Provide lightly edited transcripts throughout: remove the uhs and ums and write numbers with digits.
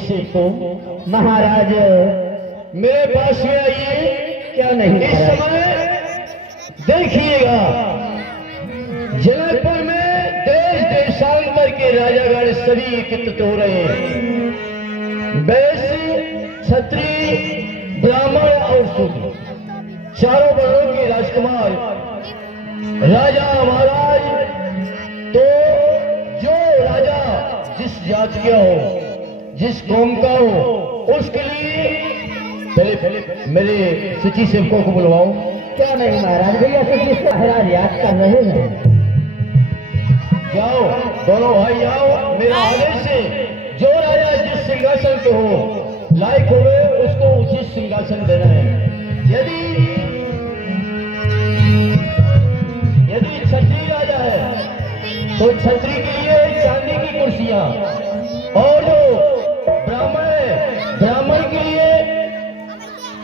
से को महाराज मेरे पास में आइए। क्या नहीं इस समय देखिएगा जयपुर में देश देशांतर के राजागण सभी एकत्रित हो रहे हैं। वैश्य, क्षत्रिय, ब्राह्मण और शूद्र चारों वर्णों के राजकुमार, राजा महाराज। तो जो राजा जिस जात का हो, जिस कौम का हो, उसके लिए पहले मेरे सची सेवकों को बुलवाओ। क्या नहीं महाराज, भैया सची से महाराज याद कर रहे हैं। जाओ दोनों भाई आओ। मेरे आदेश से जो राजा जिस सिंहासन के हो लायक होवे उसको उचित सिंहासन देना है। यदि क्षत्रिय राजा है तो क्षत्रिय के लिए चांदी की कुर्सियां, और जो ब्राह्मण है ब्राह्मण के लिए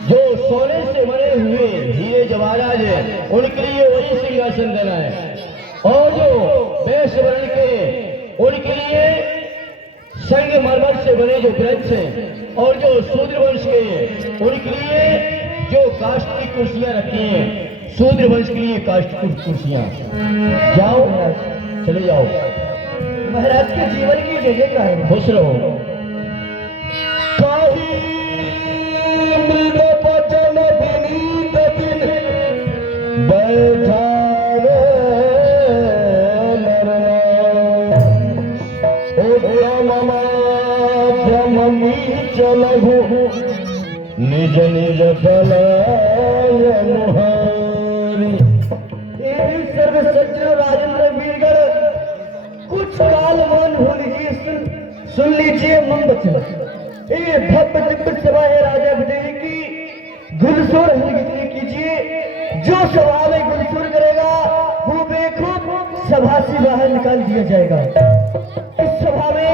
जो सोने से बने हुए हीरे जवाहरात है उनके लिए वही सिंहासन देना है। और जो वैश्य वर्ण के उनके लिए संगमरमर से बने जो वृक्ष हैं, और जो शूद्र वंश के उनके लिए जो काष्ठ की कुर्सियां रखी हैं, शूद्र वंश के लिए काष्ठ की कुर्सियां। जाओ चले जाओ। महाराज के जीवन की जगह का है। खुश रहो। बचन विनीत बिन बैठा चलहु निज निज सर्वसज्ज राजेंद्र वीरगढ़ कुछ काल मौन हो लीजिए, सुन लीजिए मन वचन। ये भव्य दिव्य सभा है राजा विजय की, गुलशोर हरिगिरी कीजिए। जो सभा में गुलशोर करेगा वो बेखूब सभा से बाहर निकाल दिया जाएगा। इस सभा में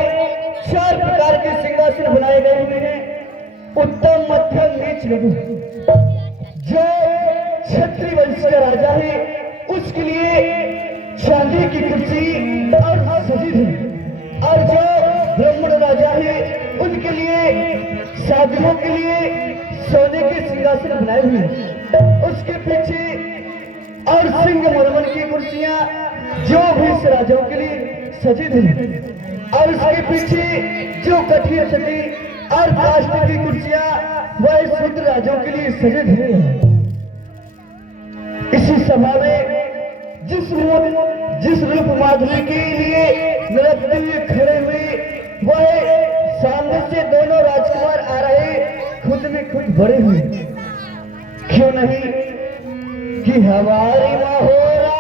4 प्रकार के सिंहासन बनाए गए हुए हैं, उत्तम, मध्यम, नीच, लघु। जो क्षत्रिय वंश का राजा है उसके लिए चांदी की कुर्सी और सजी धुन, और जो ब्राह्मण राजा है उनके लिए साधुओं के लिए सोने के सिंहासन बनाए हुए हैं। उसके पीछे और संगमरमर की कुर्सियां जो भी राजाओं के लिए सजी धुन, और उसके पीछे जो कठिन सटी और काष्ठ की कुर्सियां वह शूद्र राजाओं के लिए सजे धरे हैं। इसी सभा में जिस रूप माधुरी के लिए नृत्य हुए खड़े हुए, वह सामने से दोनों राजकुमार आ रहे, खुद में खुद बड़े हुए। क्यों नहीं कि हमारी महोरा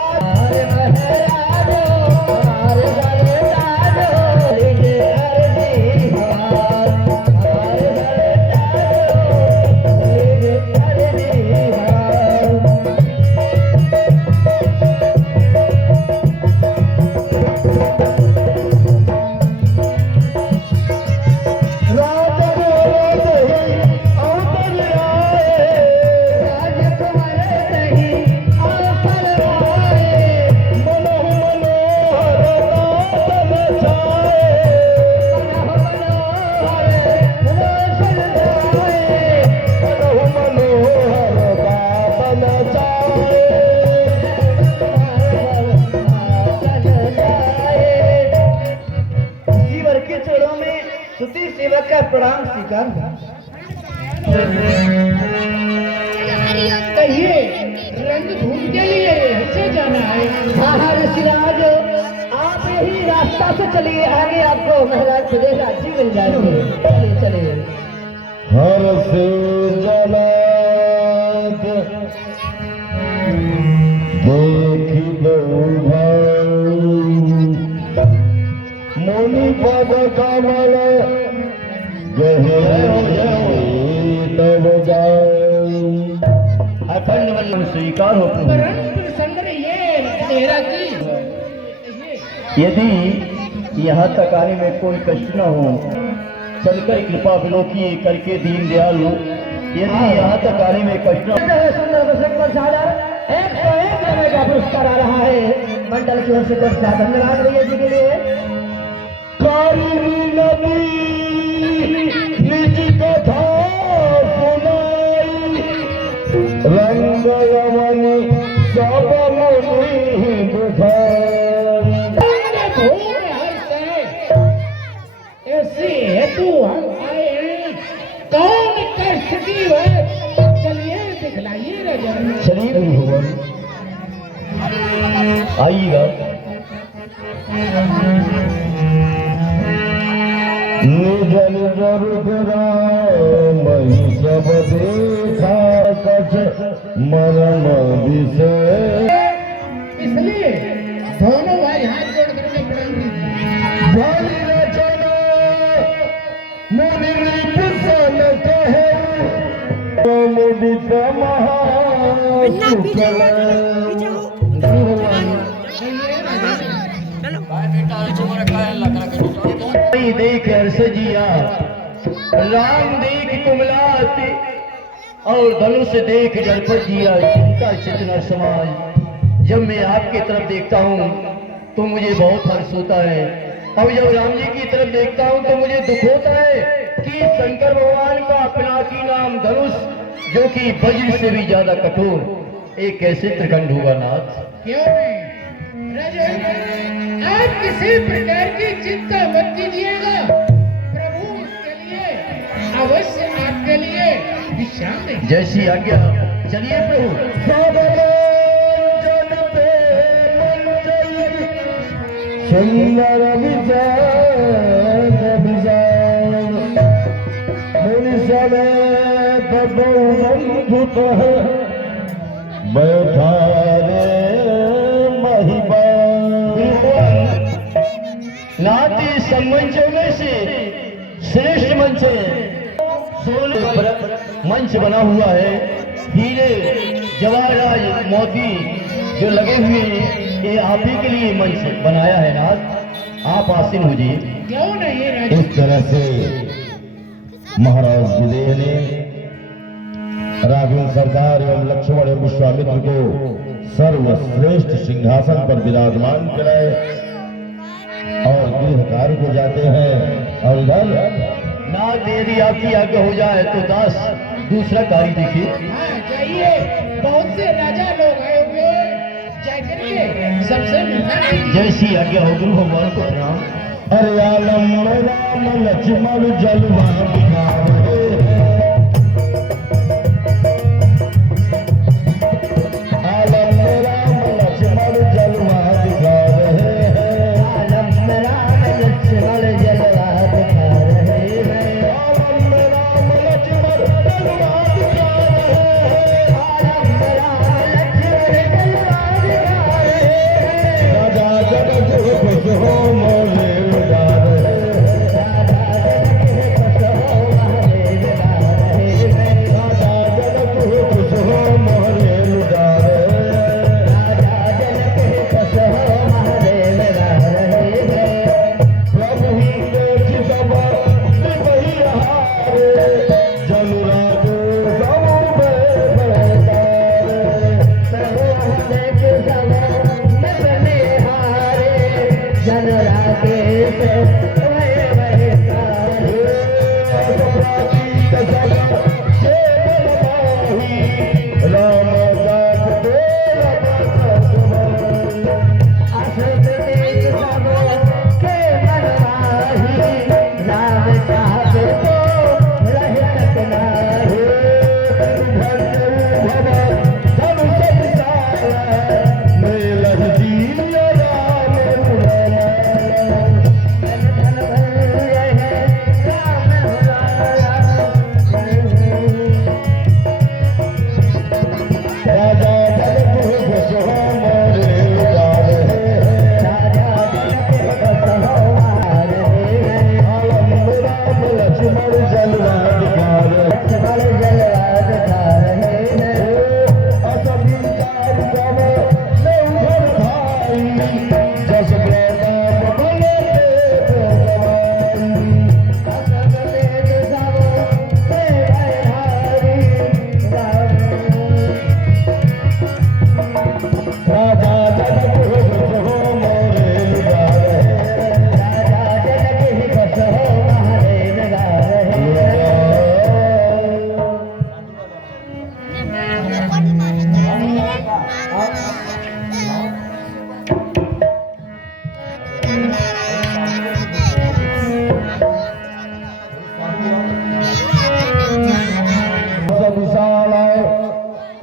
प्रणाम स्वीकार। कहिए रंग धूम के लिए ऐसे जाना है? हाँ ऋषिराज, आप यही रास्ता से चलिए, आगे आपको महाराज खुदे राज्य मिल जाएंगे। चलिए चलिए। हर से जला देखी दो मोनी पद कमल अखंड स्वीकार हो। यदि यहाँ तक आने में कोई कष्ट न हो, चलकर कृपा विलोकी करके दीन दयाल हो। यदि यहाँ तक आने में कष्ट न हो, सुंदर 101 रुपए का पुरस्कार आ रहा है मंडल की ओर से। कुछ धन्यवाद भैया जी के लिए। काली नदी आइएगा। निज निज रूप राम सब देखा कछ मरण विषय। इसलिए दोनों भाई हाथ जोड़ करके प्रणाम कीजिए। बलि रचन मुनि कुशल कहे मुदित देख हर्षजिया राम देख कुमलाते और धनुष देख जलपत जिया चिंता चेतना समाज। जब मैं आपकी तरफ देखता हूँ तो मुझे बहुत हर्ष होता है, और जब राम जी की तरफ देखता हूँ तो मुझे दुख होता है कि शंकर भगवान का अपना की नाम धनुष जो कि वज्र से भी ज्यादा कठोर एक कैसे त्रिखंड होगा नाथ। क्यों नहीं राजन, आप किसी प्रकार की चिंता मत कीजिएगा। प्रभु इसके लिए अवश्य आपके लिए विश्राम देंगे। जैसी आज्ञा, चलिए प्रभु। सुंदर मुनि समेत बंधुत बैठा रे नाती संमंचों में से श्रेष्ठ मंच है। सोने पर मंच बना हुआ है, हीरे जवाहरात मोती जो लगे हुए हैं, ये आप ही के लिए मंच बनाया है नाथ, आप आसीन हो जाइए। क्यों नहीं राजन। इस तरह से महाराज विदेह ने राघवेंद्र सरकार एवं लक्ष्मण एवं विश्वामित्र को सर्वश्रेष्ठ सिंहासन पर विराजमान कराए और गृह कार्य को जाते हैं। और इधर नाथ यदि आपकी आज्ञा हो जाए तो दास दूसरा कार्य देखिए। हाँ जाइए, बहुत से राजा लोग आए हुए जाकर के सबसे मिलना है। जैसी आज्ञा हो गुरु भगवान को प्रणाम। अरे आलम राम लक्ष्मण जलवा दिखावे, आलम राम लक्ष्मण जलवा दिखा रहे हैं, आलम राम लक्ष्मण जलवा दिखा रहे हैं, आलम राम लक्ष्मण जलवा दिखा रहे हैं, आलम राम लक्ष्मण जलवा दिखा रहे हैं। राजा जनक खुश हो मोले उड़ा रहे हैं, राजा जनक खुश हो मोले उड़ा रहे हैं, राजा जनक खुश हो मोले उड़ा रहे हैं, राजा जनक खुश हो मोले उड़ा रहे हैं। प्रभु ही देख सब वही हारे, जनुराग सब बेदारे, प्रभु देख सब बने हारे, जनुरागे से वही वही तारे। राम दास तेरा असत देख सब के मनवाही, राम चाहे तो रहे तक नाही, धन सब सारा मेल जी राम उड़ाना, धन धन भर रहे राम उड़ाना। राजा जनक खुश हो मोरे उड़ा रहे हैं, राजा जनक खुश हो मोरे हैं, आलम राम लक्ष्मण जलवा दिखा रहे, लक्ष्मण जलवा दिखा रहे हैं। असभी कार सब लौघर भाई, जस प्रताप बने भगवान, असत वेद सब सेवै हारी, राम राजा जनक खुश हो मोरे लगा रहे, राजा जनक खुश हो मोरे लगा रहे। विशाल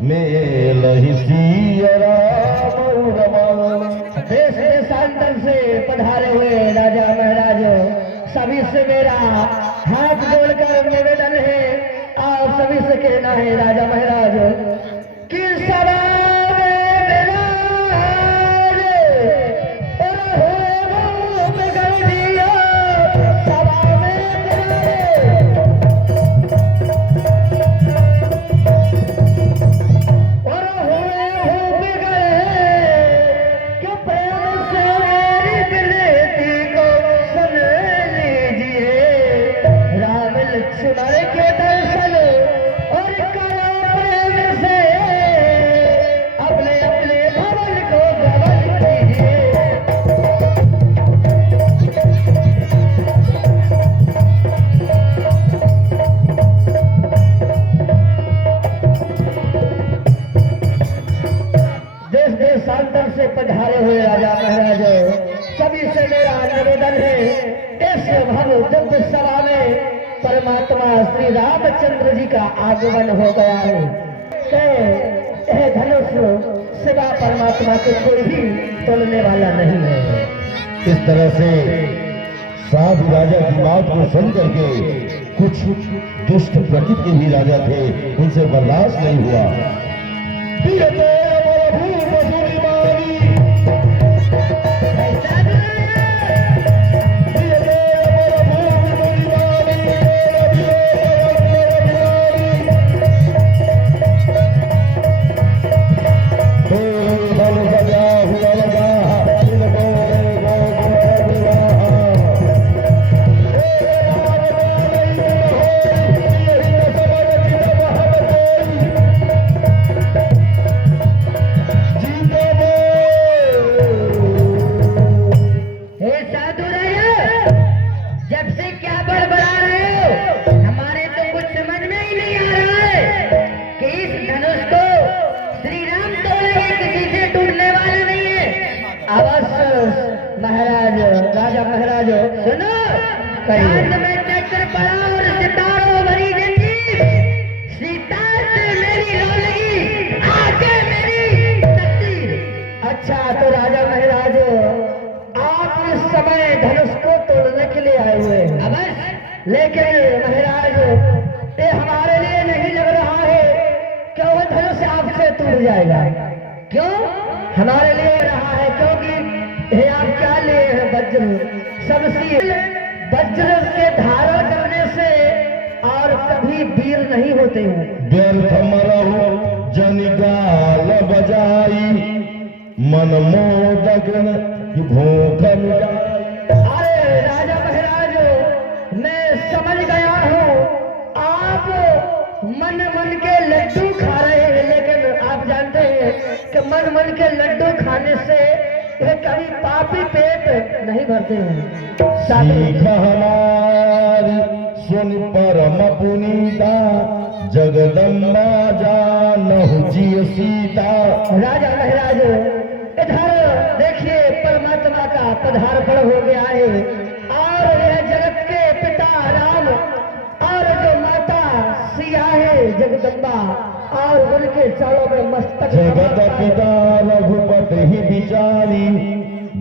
मेल ही सिया राम रमान, सभी से मेरा हाथ जोड़कर निवेदन है, आप सभी से कहना है राजा महाराज कि सभा में विराज और हो बिगड़ दिया, सभा में विराज और हो बिगड़े कि प्रेम से विनती को सुन लीजिए, राम लक्ष्मण के दर्शन और करो प्रेम से अपने अपने भवन को गवन कीजिए। देश देशांतर से पधारे हुए राजा महाराज सभी से मेरा निवेदन है, इस भव्य दिव्य सभा में परमात्मा श्री रामचंद्र जी का आगमन हो गया है। यह धनुष सिवा परमात्मा के कोई भी तोड़ने वाला नहीं है। इस तरह से साधु राजा की बात को सुन करके कुछ दुष्ट प्रकृति के भी राजा थे, उनसे बर्दाश्त नहीं हुआ। महाराज राजा महाराज सुनो, चांद में चक्र पड़ा और सितारों भरी जिंदगी, सीता से मेरी रोलगी आगे मेरी तकदीर। अच्छा तो राजा महाराज आप इस समय धनुष को तोड़ने के लिए आए हुए हैं, अवश्य, लेकिन महाराज ये हमारे लिए नहीं लग रहा है कि वो धनुष आपसे टूट जाएगा। क्यों हमारे लिए रहा है? क्योंकि हे आप क्या लिए हैं? वज्र सबसी वज्र के धारण करने से और कभी वीर नहीं होते हैं। व्यर्थ मरहु जन गाल बजाई, मन मोदगन भूख मिटाई। अरे राजा महाराज मैं समझ गया हूँ, आप मन मन के लड्डू खा रहे हैं, लेकिन आप जानते हैं कि मन मन के लड्डू खाने से ये कभी पापी पेट नहीं भरते हैं। सीख हमारी सुन परम पुनीता, जगदम्बा जानहु जिय सीता। राजा महाराज इधर देखिए परमात्मा का पधार्पण हो गया है और यह जगत के पिता राम और जो माता सिया है जगदम्बा और उनके चारों में मस्तक जगत पिता रघुपति ही विचारी,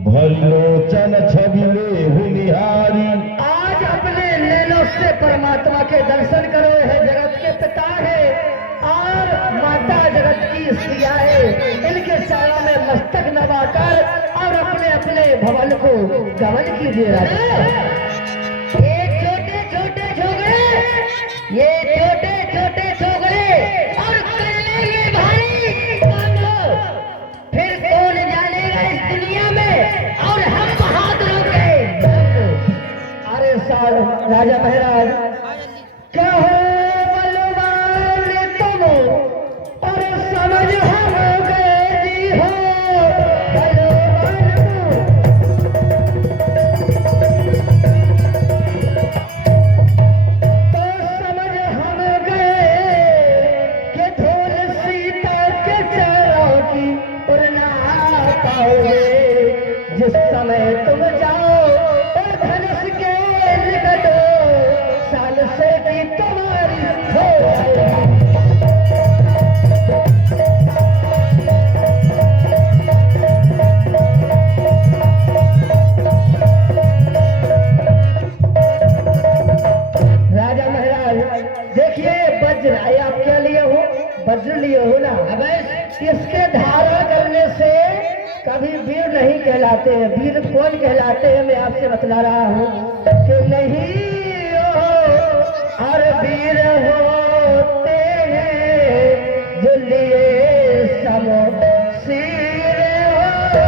भलोचन छबिले हुनिहारी। आज अपने नैनों से परमात्मा के दर्शन करो, है जगत के पिता है और माता जगत की सिया है, इनके चारों में मस्तक नवाकर और अपने अपने भवन को गमन कीजिए। राजा ये छोटे छोटे छोकरे, ये छोटे छोटे छोकरे और कर लेंगे भारी काम, फिर कौन जानेगा इस दुनिया में और हम बहादुरों के। अरे साल राजा महाराज कहो बलवान तुम और समझ हम गए जी हो, बलवान तो समझ हम गए कि धूल सीता के चरणों की उड़ना पाओगे। जिस समय तुम जाओ और धनुष के निकट इसके धारण करने से कभी वीर नहीं कहलाते हैं। वीर कौन कहलाते हैं मैं आपसे बतला रहा हूँ कि नहीं हो और वीर होते हैं जो लिए समो सिर होते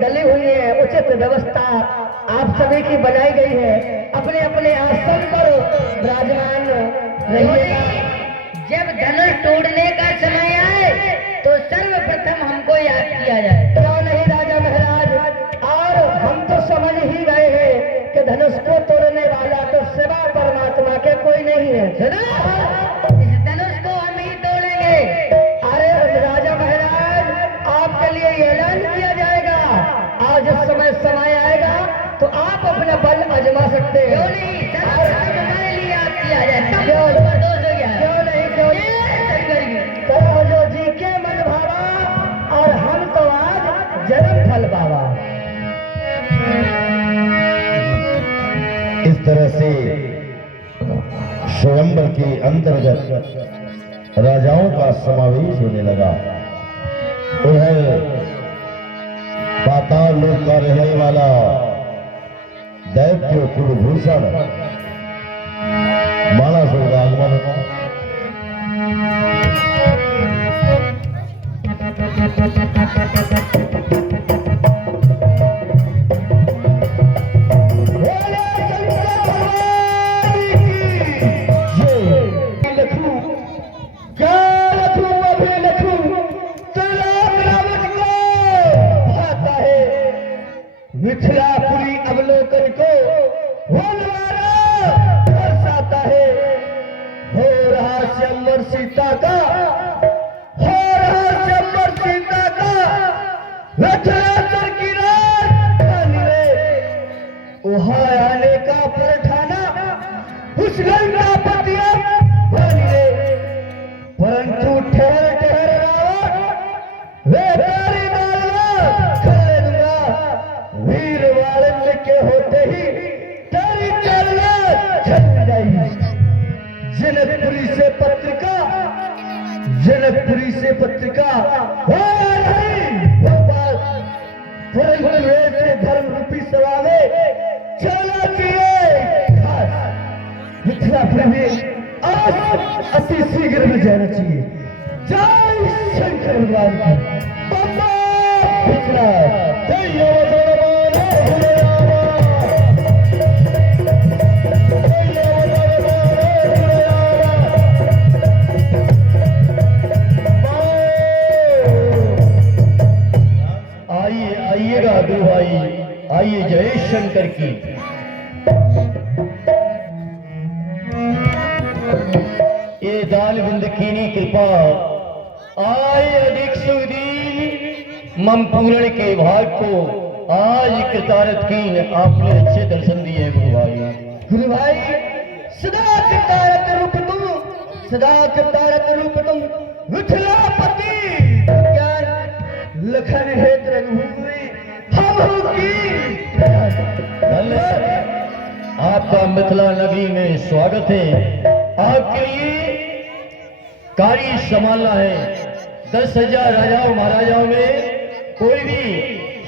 डली हुई है। उचित व्यवस्था आप सभी की बनाई गई है। अपने अपने आसन पर विराजमान रहिएगा। जब धनुष तोड़ने का समय आए तो सर्वप्रथम हमको याद किया जाए। क्यों नहीं राजा महाराज, और हम तो समझ ही गए हैं कि धनुष को तोड़ने वाला तो सिवा परमात्मा के कोई नहीं है। इस धनुष को हम ही तोड़ेंगे। अरे राजा महाराज, आपके लिए ऐलान किया जाएगा और जिस समय आएगा तो आप अपना बल आजमा सकते हैं। क्यों नहीं, सर्वप्रथम हमारे लिए याद किया जाए। तब क्यों? दोष हो गया। क्यों नहीं, क्यों करो जो जी के मन भावा, और हम तो आज जन्म फल पावा। इस तरह से स्वयंवर के अंतर्गत राजाओं का समावेश होने लगा। उधर पाताल लोक का रहने वाला दैत्य कुलभूषण बाणासुर का आगमन होता। मिथिलापुरी अवलोकन को दर्शाता है। हो रहा श्यंवर सीता का, हो रहा श्यंवर सीता का रथरातर की रात खानी रे। वहां आने का परठाना उस गंगा पतिया खानी रे। परंतु ठहर ठहर रावण वे तारी डालना खड़े दूंगा। वीर वाणिज्य के होते ही तेरी चलना छल जाएगी। जनकपुरी से पत्रिका, जनकपुरी से पत्रिका हो रही वो बात से धर्म रूपी सभा में चलना चाहिए। मिथिलापुरी में आज अति शीघ्र में जाना चाहिए। जय शंकर भगवान की। बाबा मिथिला आइएगा गुरु भाई, आइए। जय शंकर की। ये दाल बिंदकीनी कृपा आय अधिक सुदीन मम पूरण के भाग को आज कृतारत की आपने अच्छे दर्शन दिए गुरु भाई। गुरु भाई सदा कृतारत रूप तुम, सदा कृतारत रूप तुम, विठलापति ज्ञान लखन हेत रघुवीर हम हो की। आपका मिथिला नगरी में स्वागत है। आपके लिए कार्य संभालना है। 10,000 राजाओं महाराजाओं में कोई भी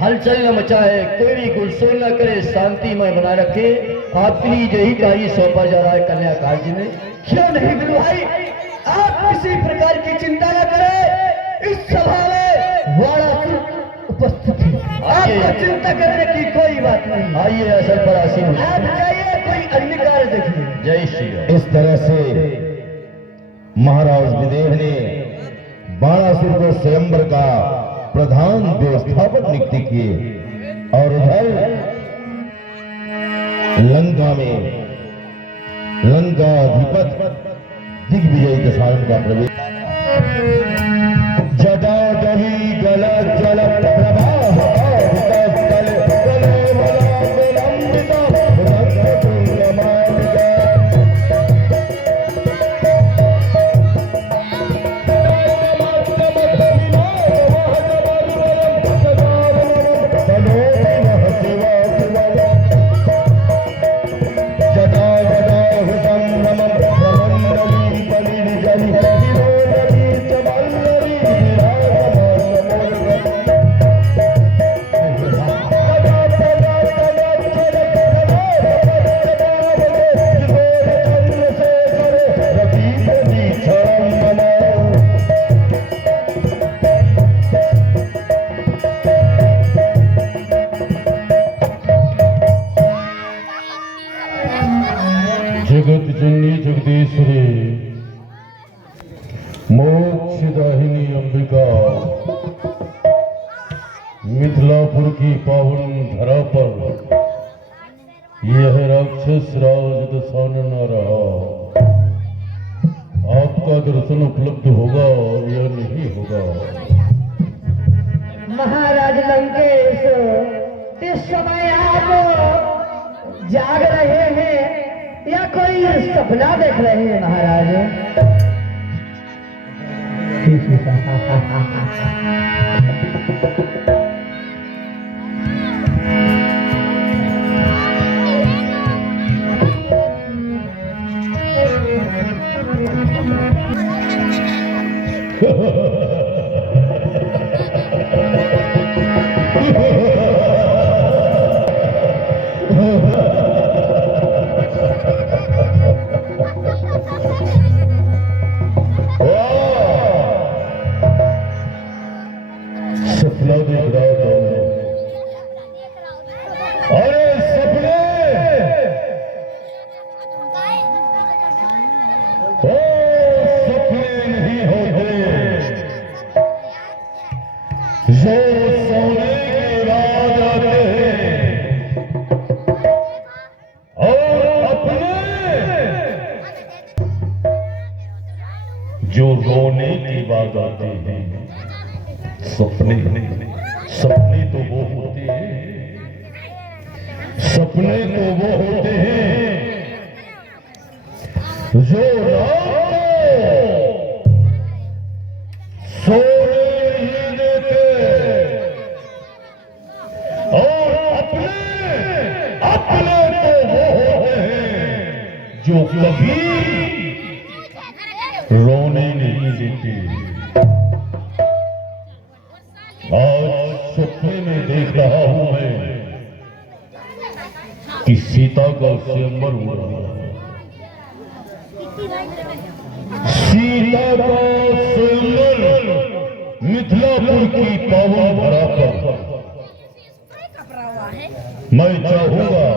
हलचल न मचाए, कोई भी गुलशोर न करे, शांतिमय बनाए रखे। आपके लिए यही कार्य सौंपा जा रहा है कन्या कार्य में। क्यों नहीं गुरु भाई, आप किसी प्रकार की चिंता न करें। इस सभा में वारासुर उपस्थित है, आपको चिंता करने की कोई बात नहीं। आइए असल पर आसीन हो। आप जाइए, कोई अन्य कार्य देखिए। जय श्री राम। इस तरह से महाराज विदेह ने बाणासुर को स्वयंवर का प्रधान व्यवस्थापक नियुक्त किए और उधर लंका में लंका अधिपत दिग्विजय दशानन का प्रवेश। जटाटवी गल जल प्रवाह जगत जननी जगदीश्वरी मोक्षदाहिनी अंबिका, मिथिलापुर की पावन धरा पर यह राक्षस राज दशानन आ रहा। आपका दर्शन उपलब्ध होगा या नहीं होगा? महाराज लंकेश, इस समय आप जाग रहे हैं या कोई सपना देख रहे हैं महाराज? सपना देख रहा था। अरे सपने, ओ सपने नहीं होते जो सोने के बाद आते हैं, और अपने जो रोने के बाद आते हैं। सपने सपने तो वो होते हैं, सपने तो वो होते हैं जो रात को सोने नहीं देते, और अपने अपने तो वो होते हैं जो कभी रोने नहीं देते। आज सपने में देख रहा हूं मैं कि सीता का स्वयंवर हो रहा है। सीता का स्वयंवर मिथिलापुर की पावन धरा पर। मैं चाहूंगा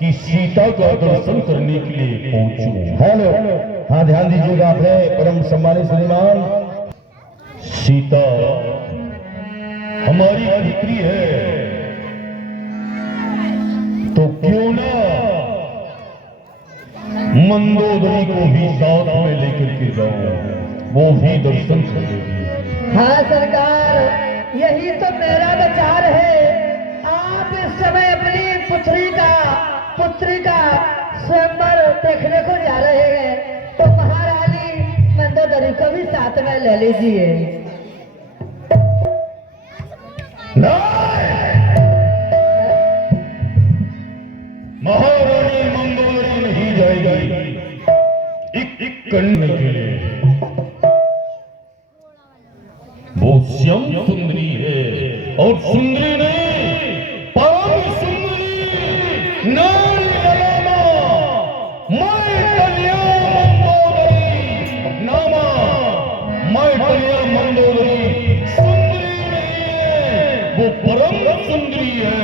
कि सीता का दर्शन करने के लिए पहुंचूं। हेलो, हाँ ध्यान दीजिएगा अपने परम सम्मानित श्रीमान। सीता हमारी पुत्री है, तो क्यों ना मंदोदरी को भी साथ में लेकर के जाऊं, वो भी दर्शन कर लेगी। हाँ सरकार, यही तो मेरा विचार है। आप इस समय अपनी पुत्री का स्वयंवर देखने को जा रहे हैं, तो महारानी मंदोदरी को भी साथ में ले लीजिए। महारानी मंदोदरी नहीं जाएगी एक करने के लिए। वो श्याम सुंदरी है, और सुंदरी नहीं, परम सुंदरी नामा मैं कन्या मंदोदरी, नामा मैं कन्या मंदोदरी। सुंदरी नहीं है, वो परम सुंदरी है,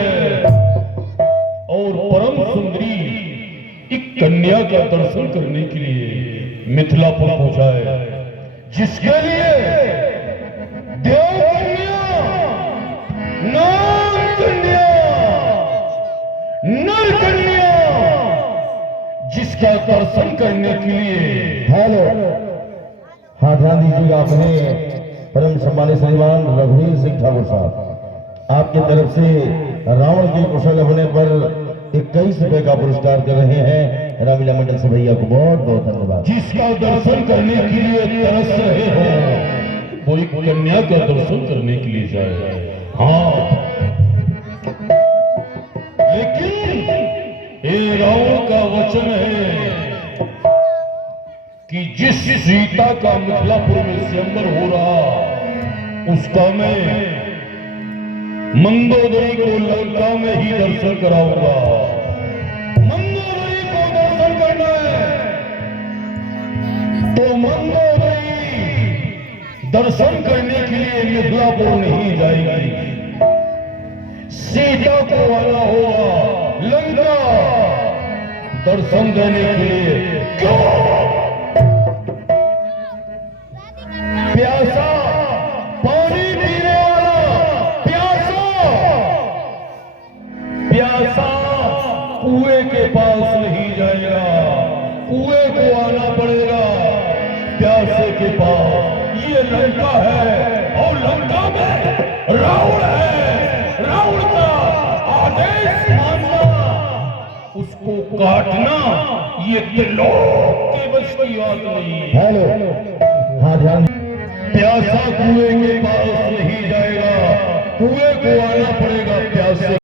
और परम सुंदरी एक कन्या का दर्शन करने के लिए मिथिलापुर पहुंचा है, जिसके लिए देव कन्या, नाग कन्या, नर कन्या, जिसका दर्शन करने के लिए। हेलो, हाँ ध्यान दीजिएगा। अपने परम सम्मानित श्रीमान रघुवीर सिंह ठाकुर साहब आपकी तरफ से रावण के कुशल होने पर 21 रुपए का पुरस्कार कर रहे हैं। रामलीला मंडल से भैया को बहुत बहुत धन्यवाद। जिसका दर्शन करने के लिए तरस रहे हो, वो एक कन्या का दर्शन करने के लिए जाए। हाँ, लेकिन ये रावण का वचन है कि जिस सीता का मिथिलापुर में स्वयंवर हो रहा, उसका मैं मंदोदरी को लंका में ही दर्शन कराऊंगा। मंदोदरी को दर्शन करना है तो मंदोदरी दर्शन करने के लिए मिथिलापुर नहीं जाएगी, सीता को आना होगा लंका दर्शन देने के लिए। क्यों? प्यासा पानी पीने वाला प्यासा कुएं के पास नहीं जाएगा, कुएं को आना पड़ेगा प्यासे के पास। ये लंका है, और लंका में रावण है, रावण का आदेश मानना, उसको काटना, ये त्रिलोक के बस की बात नहीं। हेलो, हाँ ध्यान। प्यासा कुएं के पास नहीं जाएगा, कुएं को आना पड़ेगा प्यासे